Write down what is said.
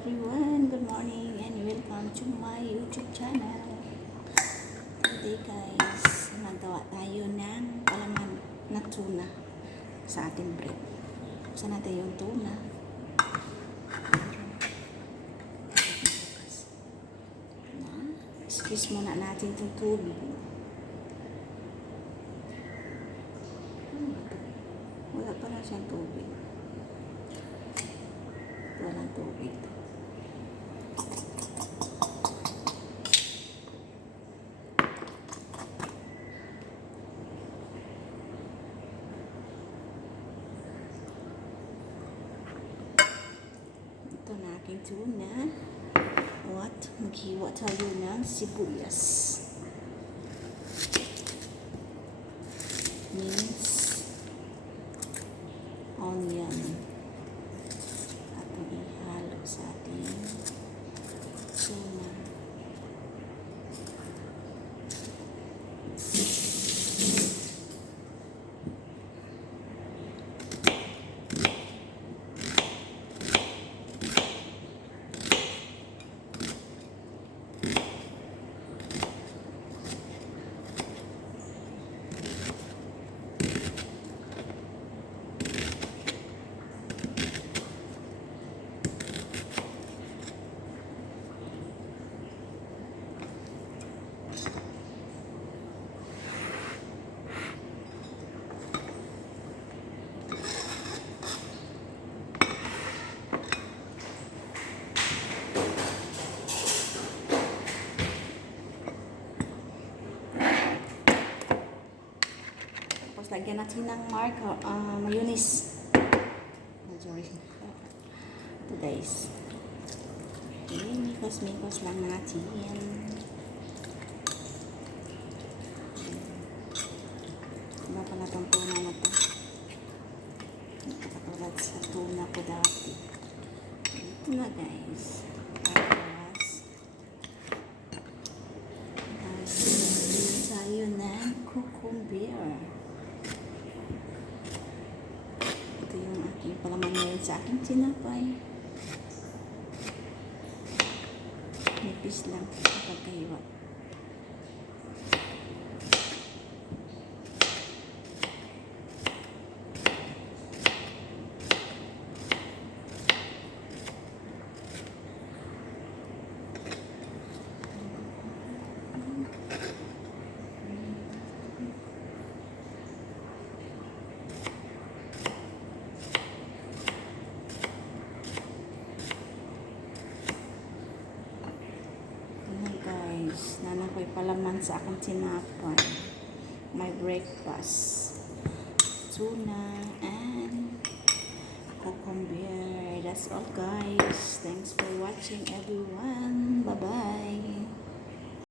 everyone, good morning and welcome to my YouTube channel. Today guys, nagawa tayo ng palaman na tuna sa ating bread. Saan natin yung tuna? Squeeze muna natin itong tubig. Wala pa na siyang tubig. Walang tubig. Ito na aking tuna. At maghiwa tayo ng sibuyas. Mince. Onion. At ihalo sa ating tuna. Tapos lagyan natin ng mayonnaise. Sorry. Ito guys. Okay, mikos-mikos lang natin. Iba pala itong tuna na ito. Katulad sa tuna ko dati. Ito na guys. Tapos tayo ng cucumber. Ito yung aking palaman ngayon sa aking tinapay. Nipis lang kapag kahiwa. Nanan ko'y palaman sa akong tinapay. My breakfast. Tuna and cucumber. That's all guys. Thanks for watching everyone. Bye-bye.